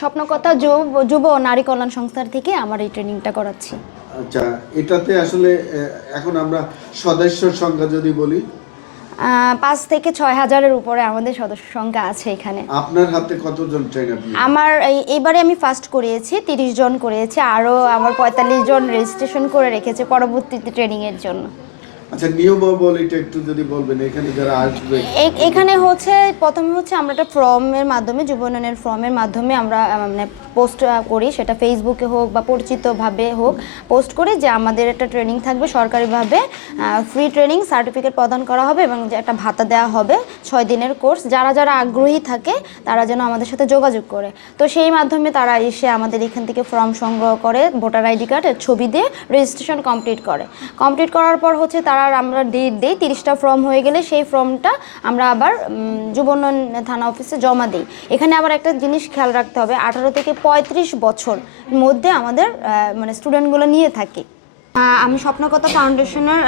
স্বপ্নকথা যুব ও নারী কল্যাণ সংস্থার থেকে আমার এই ট্রেনিংটা করাচ্ছি। আচ্ছা এটাতে আসলে এখন আমরা সদস্যর সংখ্যা যদি বলি। পাঁচ থেকে ছয় হাজারের উপরে আমাদের সদস্য সংখ্যা আছে এখানে। আপনার হাতে কতজন ট্রেনার আমার এইবারে আমি ফার্স্ট করিয়েছি তিরিশ জন করিয়েছি আরও আমার পঁয়তাল্লিশ জন রেজিস্ট্রেশন করে রেখেছে পরবর্তীতে ট্রেনিংয়ের জন্য। আচ্ছা নিয়মাবলীটা একটু যদি বলবেন, এখানে যারা আসবে। এখানে হচ্ছে, প্রথমে হচ্ছে আমরা একটা ফর্মের মাধ্যমে যুব ফর্মের মাধ্যমে আমরা মানে পোস্ট করি। সেটা ফেসবুকে হোক বা পরিচিতভাবে হোক, পোস্ট করি যে আমাদের একটা ট্রেনিং থাকবে সরকারিভাবে। ফ্রি ট্রেনিং সার্টিফিকেট প্রদান করা হবে এবং একটা ভাতা দেওয়া হবে ছয় দিনের কোর্স যারা যারা আগ্রহী থাকে, তারা যেন আমাদের সাথে যোগাযোগ করে। তো সেই মাধ্যমে তারা এসে আমাদের এখান থেকে ফর্ম সংগ্রহ করে, ভোটার আইডি কার্ডের ছবি দিয়ে রেজিস্ট্রেশন কমপ্লিট করে। কমপ্লিট করার পর হচ্ছে তারা আমরা ডেট দিই, তিরিশটা ফর্ম হয়ে গেলে সেই ফর্মটা আমরা আবার যুব থানা অফিসে জমা দিই। এখানে আবার একটা জিনিস খেয়াল রাখতে হবে, আঠারো থেকে পঁয়ত্রিশ বছর মধ্যে আমাদের মানে স্টুডেন্টগুলো নিয়ে থাকি। আমি স্বপ্নকথা ফাউন্ডেশনের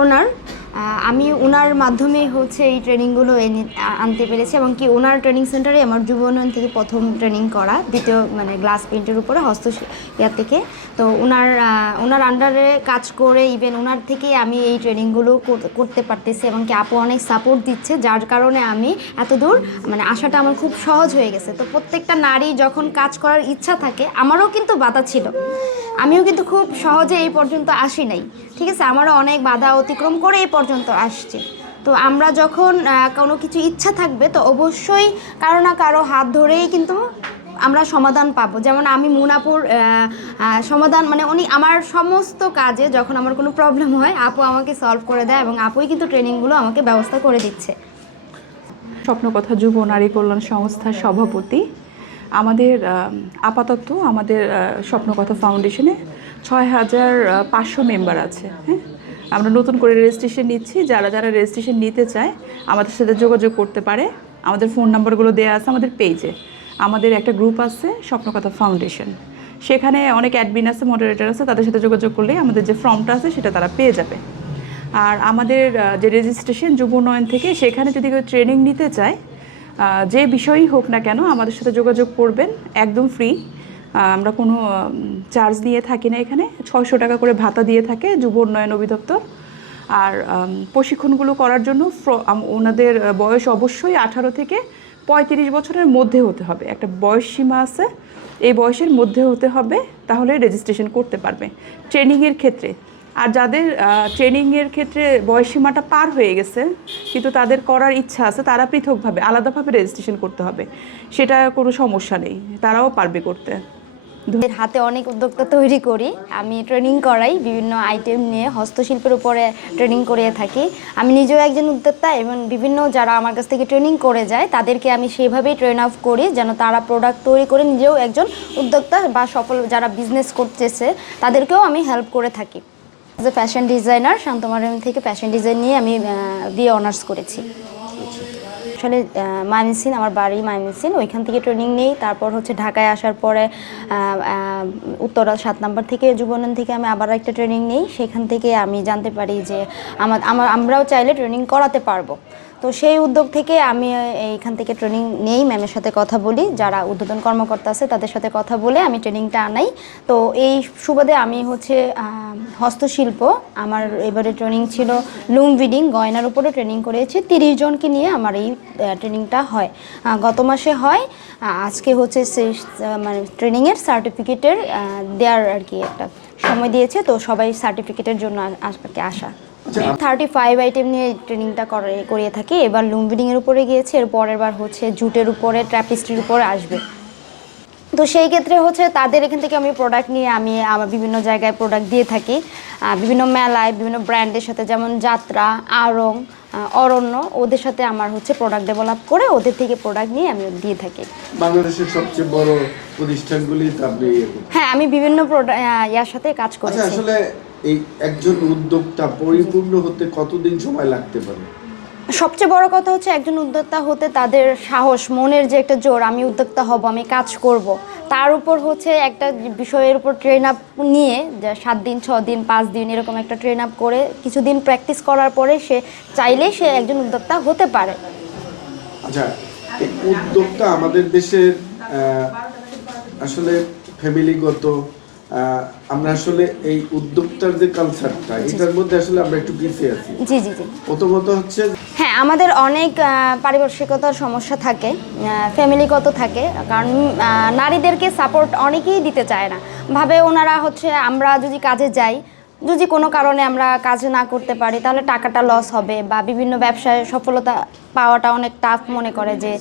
ওনার আমি ওনার মাধ্যমে হচ্ছে এই ট্রেনিংগুলো এনে- আনতে পেরেছি এবং কি ওনার ট্রেনিং সেন্টারে আমার যুব উন্নয়ন থেকে প্রথম ট্রেনিং করা, দ্বিতীয় মানে গ্লাস পেন্টের উপরে হস্তশিল্প থেকে। তো ওনার ওনার আন্ডারে কাজ করে ইভেন ওনার থেকে আমি এই ট্রেনিংগুলো কর- করতে পারতেছি এবং কি আপু অনেক সাপোর্ট দিচ্ছে, যার কারণে আমি এত দূর মানে আসাটা আমার খুব সহজ হয়ে গেছে। তো প্রত্যেকটা নারী যখন কাজ করার ইচ্ছা থাকে, আমারও কিন্তু বাধা ছিল। আমিও কিন্তু খুব সহজে এই পর্যন্ত আসি নাই। ঠিক আছে? আমারও অনেক বাধা অতিক্রম করে এই পর্যন্ত আসছে। তো আমরা যখন কোনো কিছু ইচ্ছা থাকবে, তো অবশ্যই কারও না কারও হাত ধরেই কিন্তু আমরা সমাধান পাবো। যেমন আমি মুনাপুর সমাধান মানে উনি আমার সমস্ত কাজে যখন আমার কোনো প্রবলেম হয়, আপু আমাকে সলভ করে দেয় এবং আপুই কিন্তু ট্রেনিংগুলো আমাকে ব্যবস্থা করে দিচ্ছে। স্বপ্নকথা যুব নারী কল্যাণ সংস্থার সভাপতি আমাদের আপাতত আমাদের স্বপ্নকথা ফাউন্ডেশনে ছয় হাজার পাঁচশো মেম্বার আছে হ্যাঁ? আমরা নতুন করে রেজিস্ট্রেশন নিচ্ছি, যারা যারা রেজিস্ট্রেশন নিতে চায় আমাদের সাথে যোগাযোগ করতে পারে। আমাদের ফোন নাম্বারগুলো দেওয়া আছে আমাদের পেজে। আমাদের একটা গ্রুপ আছে, স্বপ্নকথা ফাউন্ডেশন। সেখানে অনেক অ্যাডমিন আছে, মডারেটর আছে, তাদের সাথে যোগাযোগ করলে আমাদের যে ফর্মটা আছে সেটা তারা পেয়ে যাবে। আর আমাদের যে রেজিস্ট্রেশন যুব উন্নয়ন থেকে সেখানে যদি কেউ ট্রেনিং নিতে চায় যে বিষয়ই হোক না কেন আমাদের সাথে যোগাযোগ করবেন, একদম ফ্রি আমরা কোনো চার্জ দিয়ে থাকি না এখানে। ছয়শো টাকা করে ভাতা দিয়ে থাকে যুব উন্নয়ন অধিদপ্তর। আর প্রশিক্ষণগুলো করার জন্য ওনাদের বয়স অবশ্যই আঠারো থেকে পঁয়ত্রিশ বছরের মধ্যে হতে হবে। একটা বয়স সীমা আছে, এই বয়সের মধ্যে হতে হবে, তাহলে রেজিস্ট্রেশন করতে পারবে। ট্রেনিংয়ের ক্ষেত্রে। আর যাদের ট্রেনিংয়ের ক্ষেত্রে বয়সসীমাটা পার হয়ে গেছে, কিন্তু তাদের করার ইচ্ছা আছে, তারা পৃথকভাবে, আলাদাভাবে রেজিস্ট্রেশন করতে হবে। সেটা কোনো সমস্যা নেই, তারাও পারবে করতে। এর হাতে অনেক উদ্যোক্তা তৈরি করি। আমি ট্রেনিং করাই, বিভিন্ন আইটেম নিয়ে হস্তশিল্পের উপরে ট্রেনিং করিয়ে থাকি। আমি নিজেও একজন উদ্যোক্তা এবং বিভিন্ন যারা আমার কাছ থেকে ট্রেনিং করে যায়, তাদেরকে আমি সেইভাবেই ট্রেন আপ করি, যেন তারা প্রোডাক্ট তৈরি করে নিজেও একজন উদ্যোক্তা বা সফল যারা বিজনেস করতেছে, তাদেরকেও আমি হেল্প করে থাকি। এজ এ ফ্যাশন ডিজাইনার শান্তমারাম থেকে ফ্যাশন ডিজাইন নিয়ে আমি বিয়ে অনার্স করেছি। আসলে মাইমিনসিন আমার বাড়ি মাইমিনসিন ওইখান থেকে ট্রেনিং নেই। তারপর হচ্ছে ঢাকায় আসার পরে উত্তরা সাত নম্বর থেকে যুবনন থেকে আমি আবার একটা ট্রেনিং নেই। সেখান থেকে আমি জানতে পারি যে, আমার আমরাও চাইলে ট্রেনিং করাতে পারব। তো সেই উদ্যোগ থেকে আমি এইখান থেকে ট্রেনিং নেই ম্যামের সাথে কথা বলি। যারা উদ্বোধন কর্মকর্তা আছে, তাদের সাথে কথা বলে আমি ট্রেনিংটা আনাই। তো এই সুবাদে আমি হচ্ছে হস্তশিল্প। আমার এবারে ট্রেনিং ছিল লুম বিডিং গয়নার উপরে ট্রেনিং করেছি। তিরিশ জনকে নিয়ে আমার এই ট্রেনিংটা হয়। গত মাসে হয় আজকে হচ্ছে মানে ট্রেনিংয়ের সার্টিফিকেটের দেওয়ার আর কি একটা সময় দিয়েছে। তো সবাই সার্টিফিকেটের জন্য আ- আস- আর কি আসা। থার্টি ফাইভ আইটেম নিয়ে ট্রেনিংটা করে, করিয়ে থাকি। এবার লুম এর উপরে গিয়েছে, এর পরের বার হচ্ছে জুটের উপরে ট্র্যাপিস্টির উপরে আসবে। তো সেই ক্ষেত্রে হচ্ছে তাদের এখান থেকে আমি প্রোডাক্ট নিয়ে আমি আমার বিভিন্ন জায়গায় প্রোডাক্ট দিয়ে থাকি। বিভিন্ন মেলায় বিভিন্ন ব্র্যান্ডের সাথে যেমন যাত্রা আরং অরণ্য ওদের সাথে আমার হচ্ছে প্রোডাক্ট ডেভেলপ করে ওদের থেকে প্রোডাক্ট নিয়ে আমি দিয়ে থাকি। বাংলাদেশের সবচেয়ে বড় প্রতিষ্ঠানগুলি আপনি ইয়ে হ্যাঁ আমি বিভিন্ন প্রোডাক্ট ইয়ার সাথে কাজ আচ্ছা করেছি। আসলে এই একজন উদ্যোক্তা পরিপূর্ণ হতে কতদিন সময় লাগতে পারে? সবচেয়ে বড় কথা হচ্ছে একজন উদ্যোক্তা হতে তাদের সাহস, মনের যে একটা জোর, আমি উদ্যোক্তা হব, আমি কাজ করব। তার উপর হচ্ছে একটা বিষয়ের উপর ট্রেন আপ নিয়ে যে সাত দিন, ছ দিন, পাঁচ দিন এরকম একটা ট্রেন আপ করে কিছুদিন প্র্যাকটিস করার পরে সে চাইলে সে একজন উদ্যোক্তা হতে পারে। আচ্ছা উদ্যোক্তা আমাদের দেশের আসলে ফ্যামিলিগত আমরা আসলে এই উদ্যোক্তার যে কালচারটা এটার মধ্যে আসলে আমরা একটু পিছিয়ে আছি। জি জি জি। প্রথমত হচ্ছে হ্যাঁ আমাদের অনেক পারিপার্শ্বিকতার সমস্যা থাকে ফ্যামিলিগত থাকে কারণ নারীদেরকে সাপোর্ট অনেকেই দিতে চায় না। ভাবে ওনারা হচ্ছে আমরা যদি কাজে যাই যদি কোনো কারণে আমরা কাজ না করতে পারি তাহলে টাকাটা লস হবে বা বিভিন্ন ব্যবসায় সফলতা পাওয়াটা অনেক টাফ মনে করে যে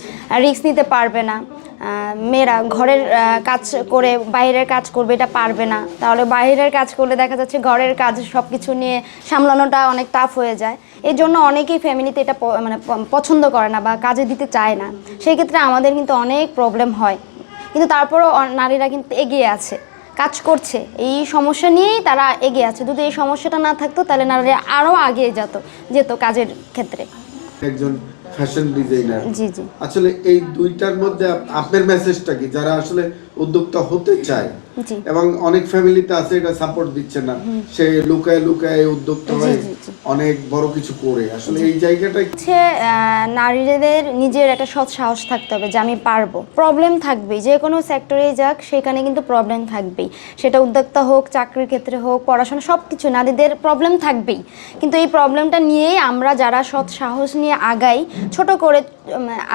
রিস্ক নিতে পারবে না। মেয়েরা ঘরের কাজ করে, বাইরের কাজ করবে, এটা পারবে না। তাহলে বাইরের কাজ করলে দেখা যাচ্ছে ঘরের কাজ সব কিছু নিয়ে সামলানোটা অনেক টাফ হয়ে যায়। এই জন্য অনেকেই ফ্যামিলিতে এটা মানে পছন্দ করে না বা কাজে দিতে চায় না। সেই ক্ষেত্রে আমাদের কিন্তু অনেক প্রবলেম হয়। কিন্তু তারপরও নারীরা কিন্তু এগিয়ে আছে, কাজ করছে। এই সমস্যা নিয়েই তারা এগিয়ে আছে। যদি এই সমস্যাটা না থাকতো, তাহলে নারীরা আরও আগে যেত যেত কাজের ক্ষেত্রে। একজন ফ্যাশন ডিজাইনার জি জি। আসলে এই দুইটার মধ্যে আপনার মেসেজটা কি? যারা আসলে উদ্যোক্তা হতে চায় এবং অনেক ফ্যামিলিতে আছে এটা সাপোর্ট দিচ্ছে না সে লুকায় লুকায় উদ্যোক্তা হয়ে। অনেক বড় কিছু করে। আসলে এই জায়গাটা হচ্ছে নারীদের নিজের একটা সৎ সাহস থাকতে হবে যে আমি পারব। প্রবলেম থাকবেই যে কোনো সেক্টরেই যাক সেখানে কিন্তু প্রবলেম থাকবেই। সেটা উদ্যোক্তা হোক চাকরির ক্ষেত্রে হোক পড়াশোনা সব কিছু নারীদের প্রবলেম থাকবেই। কিন্তু এই প্রবলেমটা নিয়েই আমরা যারা সৎ সাহস নিয়ে আগাই ছোট করে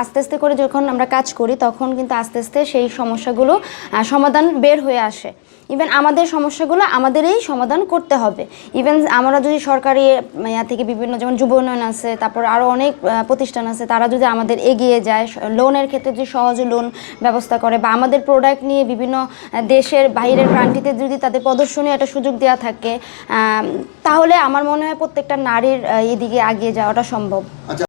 আস্তে আস্তে করে যখন আমরা কাজ করি, তখন কিন্তু আস্তে আস্তে সেই সমস্যাগুলো সমাধান বের হয়ে আসে। ইভেন আমাদের সমস্যাগুলো আমাদেরই সমাধান করতে হবে। ইভেন আমরা যদি সরকারি ইয়া থেকে বিভিন্ন যেমন যুব উন্নয়ন আছে, তারপর আরও অনেক প্রতিষ্ঠান আছে, তারা যদি আমাদের এগিয়ে যায় লোনের ক্ষেত্রে যদি সহজে লোন ব্যবস্থা করে বা আমাদের প্রোডাক্ট নিয়ে বিভিন্ন দেশের বাইরের প্রান্তিতে যদি তাদের প্রদর্শনী একটা সুযোগ দেওয়া থাকে তাহলে আমার মনে হয় প্রত্যেকটা নারীর এদিকে এগিয়ে যাওয়াটা সম্ভব। আচ্ছা